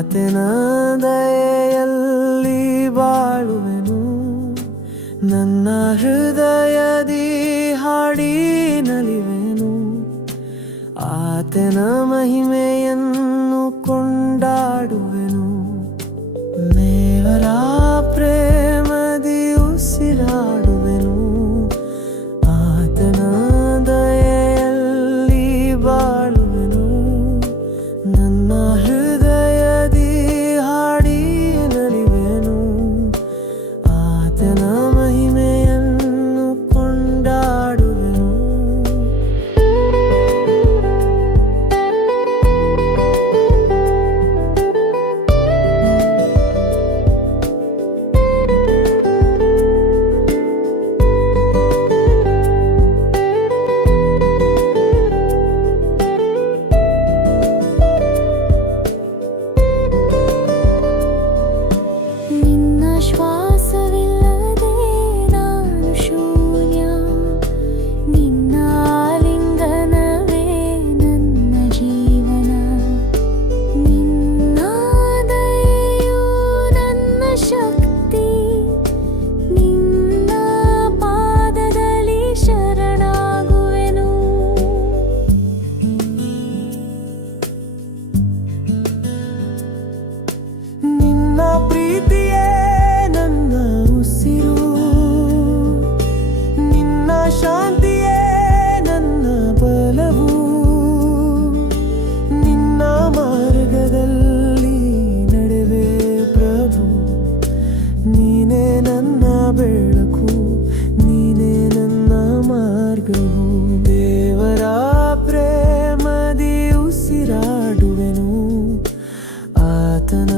ಆತನ ದಯೆಯಲ್ಲಿ ಬಾಳುವೆನು. ನನ್ನ ಹೃದಯದಿ ಹಾಡಿ ನಲಿವೆನು. ಆತನ ಮಹಿಮೆಯನ್ನು ಕೊಂಡಾಡುವೆನು. ಮೇವರಾ ಮಾರ್ಗ ದೇವರ ಪ್ರೇಮದಿ ಉಸಿರಾಡುವೆನು ಆತನ